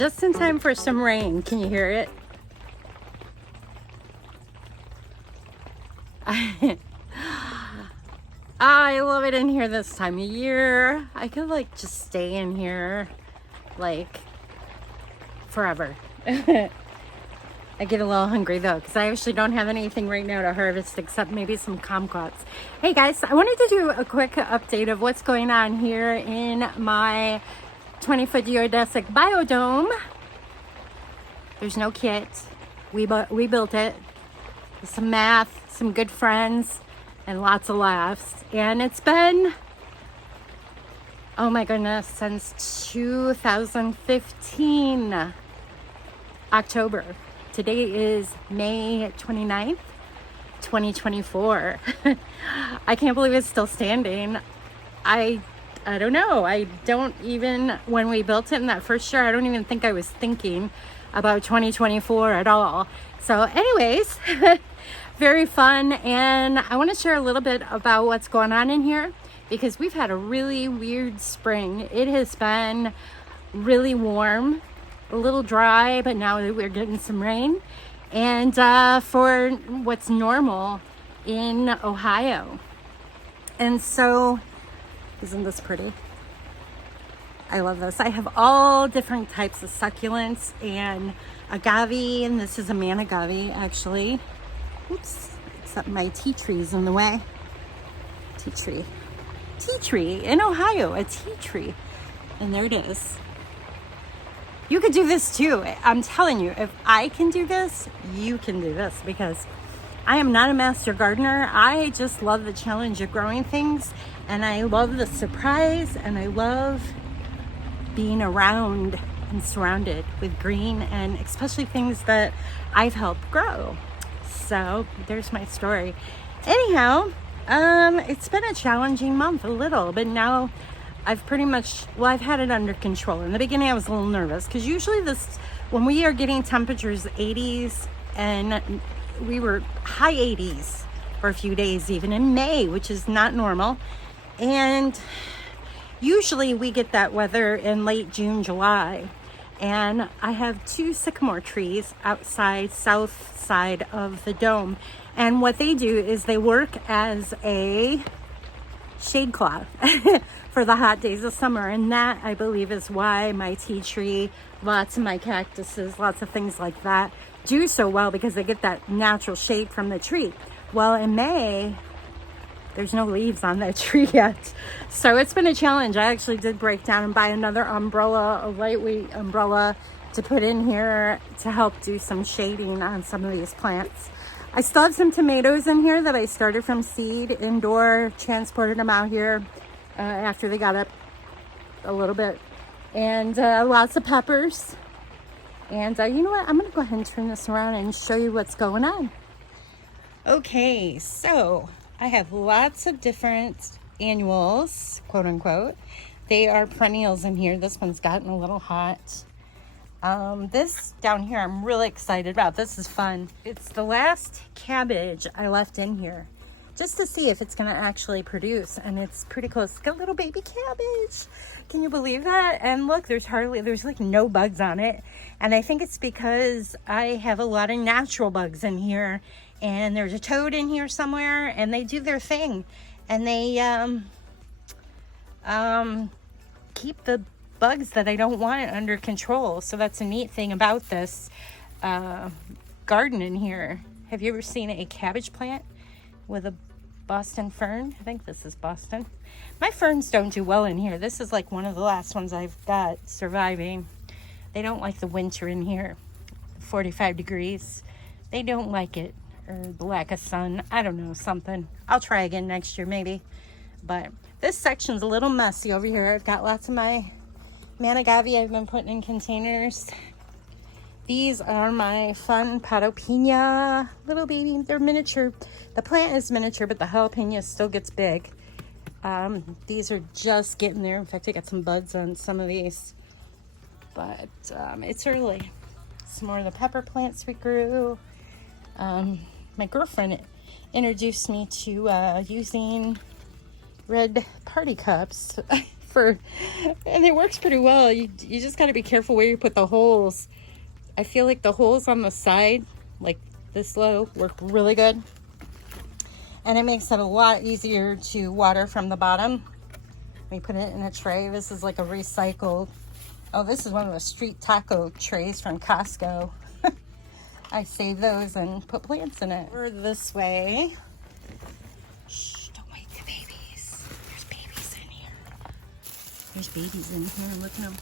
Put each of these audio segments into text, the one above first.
just in time for some rain. Can you hear it? I love it in here this time of year. I could like just stay in here like forever. I get a little hungry though because I actually don't have anything right now to harvest except maybe some kumquats. Hey guys, I wanted to do a quick update of what's going on here in my 20-foot geodesic biodome. There's no kit. We built it. Some math, some good friends, and lots of laughs. And it's been, oh my goodness, since 2015 October. Today is May 29th, 2024. I can't believe it's still standing. I don't know. I don't even, when we built it in that first year, I don't even think I was thinking about 2024 at all. So anyways, very fun. And I want to share a little bit about what's going on in here because we've had a really weird spring. It has been really warm, a little dry, but now we're getting some rain. And for what's normal in Ohio. And so, isn't this pretty? I love this. I have all different types of succulents and agave, and this is a man agave actually. Oops, except my tea tree is in the way. Tea tree in Ohio, a tea tree. And there it is. You could do this too. I'm telling you, if I can do this, you can do this because I am not a master gardener. I just love the challenge of growing things, and I love the surprise, and I love being around and surrounded with green, and especially things that I've helped grow. So there's my story. Anyhow, it's been a challenging month a little, but now I've pretty much, well, I've had it under control. In the beginning, I was a little nervous because usually when we are getting temperatures 80s, and we were high 80s for a few days, even in May, which is not normal. And usually we get that weather in late June, July. And I have 2 sycamore trees outside, south side of the dome. And what they do is they work as a shade cloth for the hot days of summer. And that, I believe, is why my tea tree, lots of my cactuses, lots of things like that do so well, because they get that natural shade from the tree. Well, in May, there's no leaves on that tree yet. So it's been a challenge. I actually did break down and buy another umbrella, a lightweight umbrella to put in here to help do some shading on some of these plants. I still have some tomatoes in here that I started from seed indoor, transported them out here after they got up a little bit. And lots of peppers. And you know what? I'm going to go ahead and turn this around and show you what's going on. Okay, so I have lots of different annuals, quote unquote. They are perennials in here. This one's gotten a little hot. This down here I'm really excited about. This is fun. It's the last cabbage I left in here just to see if it's going to actually produce, and it's pretty close. It's got a little baby cabbage. Can you believe that? And look, there's like no bugs on it, and I think it's because I have a lot of natural bugs in here, and there's a toad in here somewhere, and they do their thing, and they keep the bugs that I don't want under control. So that's a neat thing about this garden in here. Have you ever seen a cabbage plant with a Boston fern? I think this is Boston. My ferns don't do well in here. This is like one of the last ones I've got surviving. They don't like the winter in here, 45 degrees. They don't like it, or the lack of sun. I don't know, something. I'll try again next year maybe. But this section's a little messy over here. I've got lots of my man agave I've been putting in containers. These are my fun jalapeno little baby. They're miniature. The plant is miniature, but the jalapeno still gets big. These are just getting there. In fact, I got some buds on some of these, but it's early. Some more of the pepper plants we grew. My girlfriend introduced me to using red party cups and it works pretty well. You just got to be careful where you put the holes. I feel like the holes on the side, like this low, work really good. And it makes it a lot easier to water from the bottom. We put it in a tray. This is like a recycled, oh, this is one of the street taco trays from Costco. I save those and put plants in it. Over this way. Shh, don't wake the babies. There's babies in here. There's babies in here. Look at them.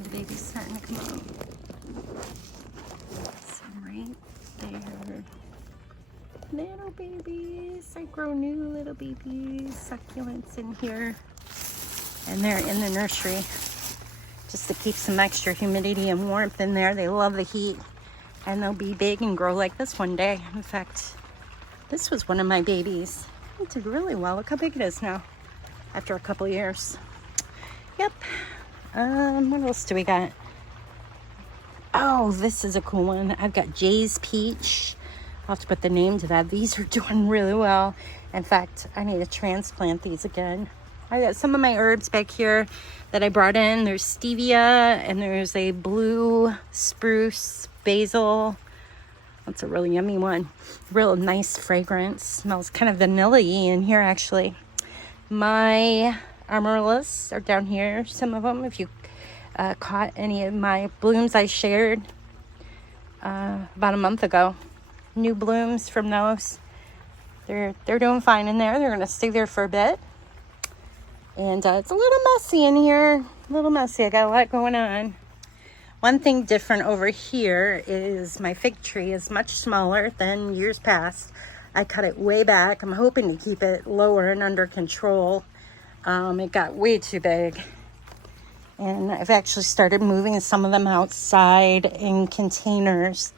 The baby's starting to come out. Some right there. Little babies. I grow new little babies. Succulents in here. And they're in the nursery. Just to keep some extra humidity and warmth in there. They love the heat. And they'll be big and grow like this one day. In fact, this was one of my babies. It did really well. Look how big it is now. After a couple years. Yep. What else do we got? Oh, this is a cool one. I've got Jay's Peach. I'll have to put the name to that. These are doing really well. In fact, I need to transplant these again. I got some of my herbs back here that I brought in. There's stevia and there's a blue spruce basil. That's a really yummy one. Real nice fragrance. Smells kind of vanilla-y in here, actually. My amaryllis are down here. Some of them, if you caught any of my blooms I shared about a month ago. New blooms from those. They're doing fine in there. They're going to stay there for a bit. And it's a little messy in here. A little messy. I got a lot going on. One thing different over here is my fig tree is much smaller than years past. I cut it way back. I'm hoping to keep it lower and under control. It got way too big. And I've actually started moving some of them outside in containers.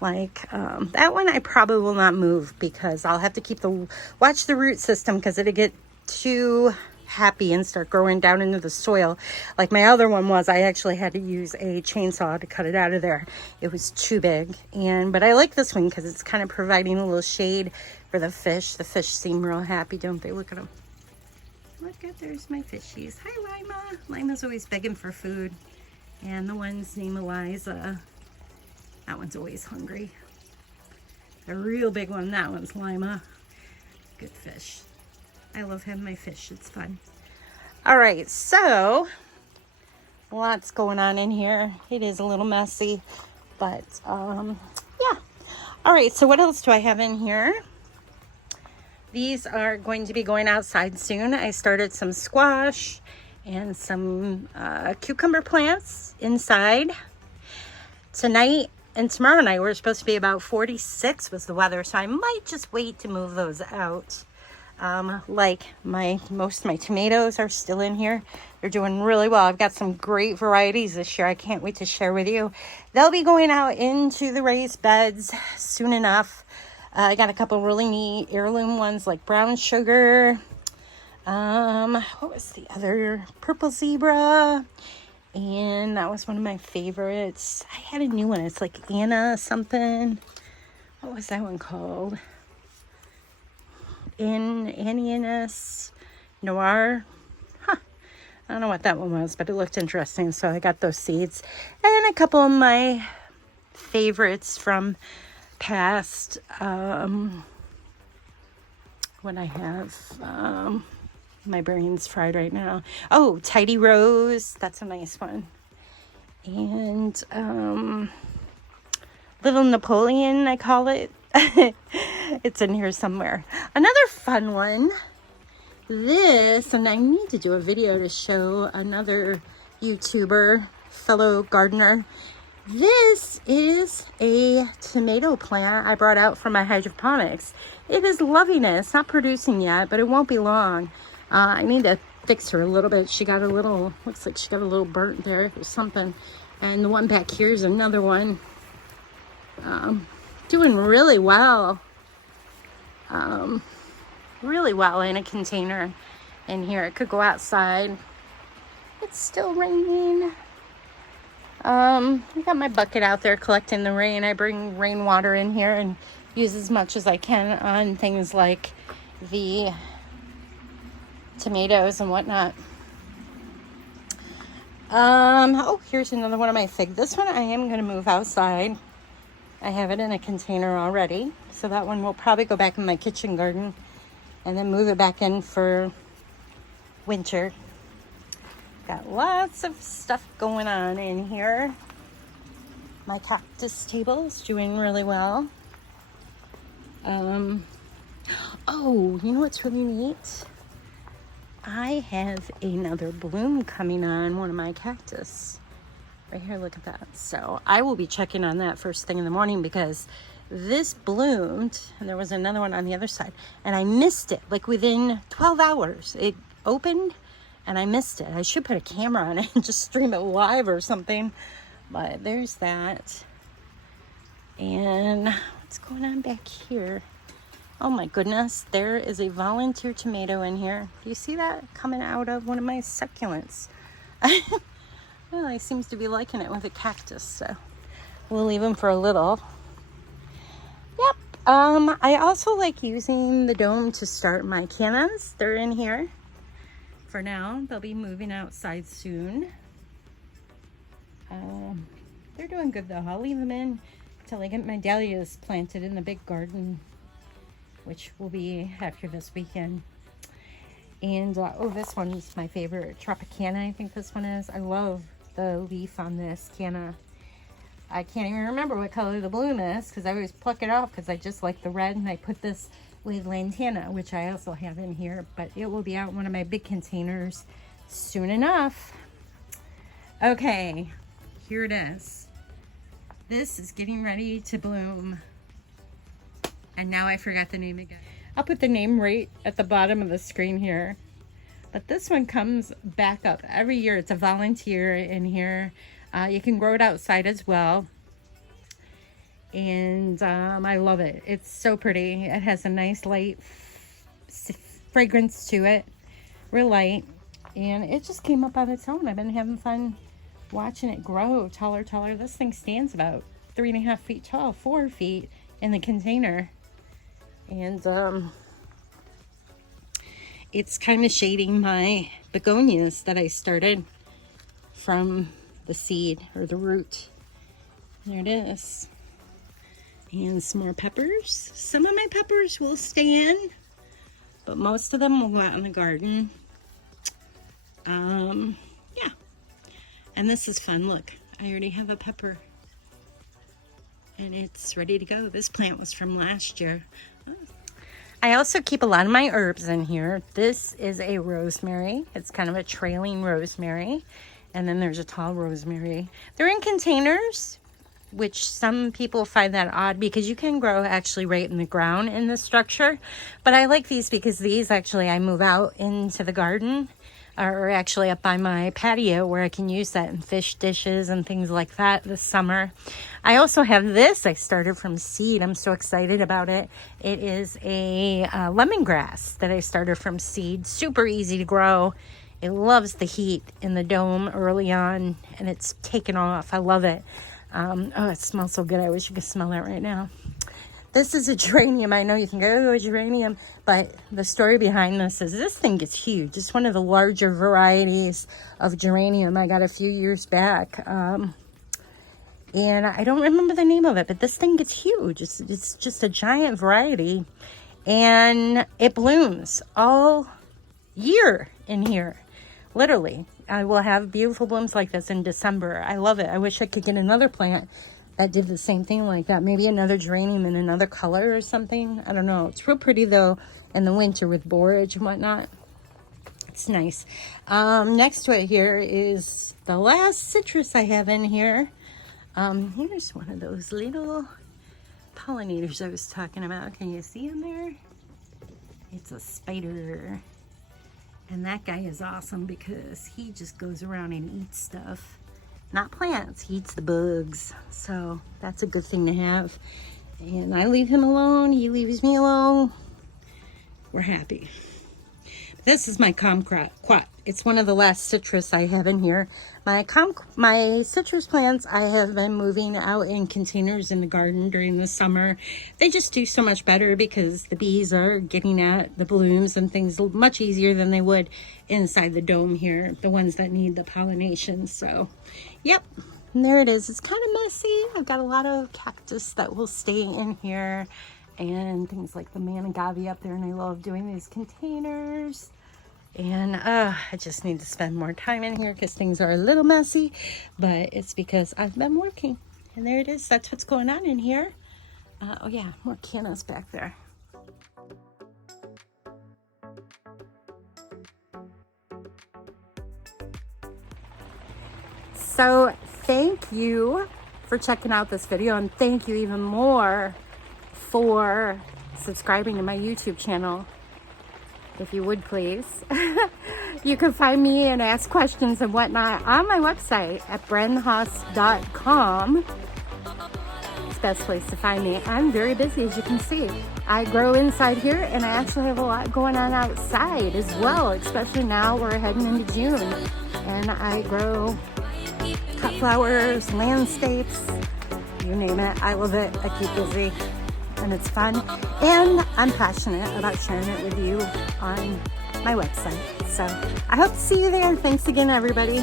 Like that one I probably will not move because I'll have to watch the root system because it'll get too happy and start growing down into the soil. Like my other one was, I actually had to use a chainsaw to cut it out of there. It was too big. But I like this one because it's kind of providing a little shade for the fish. The fish seem real happy, don't they? Look at them. Look at, there's my fishies. Hi, Lima. Lima's always begging for food. And the one's named Eliza. That one's always hungry. The real big one, that one's Lima. Good fish. I love having my fish. It's fun. All right, so lots going on in here. It is a little messy, but yeah. All right, so what else do I have in here? These are going to be going outside soon. I started some squash and some cucumber plants inside. Tonight and tomorrow night, we're supposed to be about 46 was the weather, so I might just wait to move those out. Like most of my tomatoes are still in here. They're doing really well. I've got some great varieties this year. I can't wait to share with you. They'll be going out into the raised beds soon enough. I got a couple really neat heirloom ones like brown sugar. What was the other? Purple zebra. And that was one of my favorites. I had a new one. It's like Anna something. What was that one called? Annianus Noir. Huh. I don't know what that one was, but it looked interesting. So I got those seeds. And a couple of my favorites from past. What I have. My brain's fried right now. Oh, Tidy Rose. That's a nice one. And Little Napoleon, I call it. It's in here somewhere. Another fun one. This, and I need to do a video to show another YouTuber, fellow gardener. This is a tomato plant I brought out from my hydroponics. It is loving it. It's not producing yet, but it won't be long. I need to fix her a little bit. She got a little, looks like she got a little burnt there or something. And the one back here is another one. Doing really well. Really well in a container in here. It could go outside. It's still raining. I got my bucket out there collecting the rain. I bring rainwater in here and use as much as I can on things like the tomatoes and whatnot. Oh, here's another one of my fig. This one I am going to move outside. I have it in a container already. So that one will probably go back in my kitchen garden and then move it back in for winter. Got lots of stuff going on in here. My cactus table is doing really well. Oh, you know what's really neat? I have another bloom coming on one of my cactus. Right here, look at that. So I will be checking on that first thing in the morning because this bloomed and there was another one on the other side and I missed it like within 12 hours. It opened and I missed it. I should put a camera on it and just stream it live or something. But there's that. And what's going on back here? Oh my goodness, there is a volunteer tomato in here. Do you see that coming out of one of my succulents? Well, he seems to be liking it with a cactus, so we'll leave him for a little. Yep. I also like using the dome to start my cannas. They're in here for now. They'll be moving outside soon. They're doing good though. I'll leave them in until I get my dahlias planted in the big garden, which will be after this weekend. And oh, this one's my favorite, Tropicana, I think this one is. I love the leaf on this canna. I can't even remember what color the bloom is because I always pluck it off because I just like the red, and I put this with lantana, which I also have in here, but it will be out in one of my big containers soon enough. Okay, here it is. This is getting ready to bloom. And now I forgot the name again. I'll put the name right at the bottom of the screen here. But this one comes back up every year. It's a volunteer in here. You can grow it outside as well. And I love it. It's so pretty. It has a nice light fragrance to it. Real light. And it just came up on its own. I've been having fun watching it grow taller. This thing stands about 3.5 feet tall, 4 feet in the container. And it's kind of shading my begonias that I started from the seed or the root. There it is. And some more peppers. Some of my peppers will stay in, but most of them will go out in the garden. Yeah. And this is fun. Look, I already have a pepper. And it's ready to go. This plant was from last year. Oh. I also keep a lot of my herbs in here. This is a rosemary. It's kind of a trailing rosemary. And then there's a tall rosemary. They're in containers, which some people find that odd because you can grow actually right in the ground in the structure. But I like these because these actually I move out into the garden, or actually up by my patio where I can use that in fish dishes and things like that this summer. I also have this I started from seed. I'm so excited about it. It is a lemongrass that I started from seed. Super easy to grow. It loves the heat in the dome early on, and it's taken off. I love it. Oh, it smells so good. I wish you could smell that right now. This is a geranium. I know you think, oh, a geranium, but the story behind this is this thing gets huge. It's one of the larger varieties of geranium I got a few years back. And I don't remember the name of it, but this thing gets huge. It's just a giant variety, and it blooms all year in here. Literally, I will have beautiful blooms like this in December. I love it. I wish I could get another plant that did the same thing like that. Maybe another geranium in another color or something. I don't know. It's real pretty though in the winter with borage and whatnot. It's nice. Next to it here is the last citrus I have in here. Here's one of those little pollinators I was talking about. Can you see him there? It's a spider. And that guy is awesome because he just goes around and eats stuff. Not plants, he eats the bugs. So that's a good thing to have. And I leave him alone, he leaves me alone. We're happy. This is my kumquat. It's one of the last citrus I have in here. My citrus plants I have been moving out in containers in the garden during the summer. They just do so much better because the bees are getting at the blooms and things much easier than they would inside the dome here, the ones that need the pollination. So, yep, and there it is. It's kind of messy. I've got a lot of cactus that will stay in here and things like the managavi up there, and I love doing these containers. And I just need to spend more time in here because things are a little messy, but it's because I've been working. And there it is. That's what's going on in here. Oh yeah, more cannas back there. So thank you for checking out this video, and thank you even more for subscribing to my YouTube channel. If you would please. You can find me and ask questions and whatnot on my website at brenhaas.com. It's the best place to find me. I'm very busy, as you can see. I grow inside here, and I actually have a lot going on outside as well, especially now we're heading into June. And I grow cut flowers, landscapes, you name it. I love it. I keep busy. And it's fun, and I'm passionate about sharing it with you on my website. So I hope to see you there. Thanks again, everybody.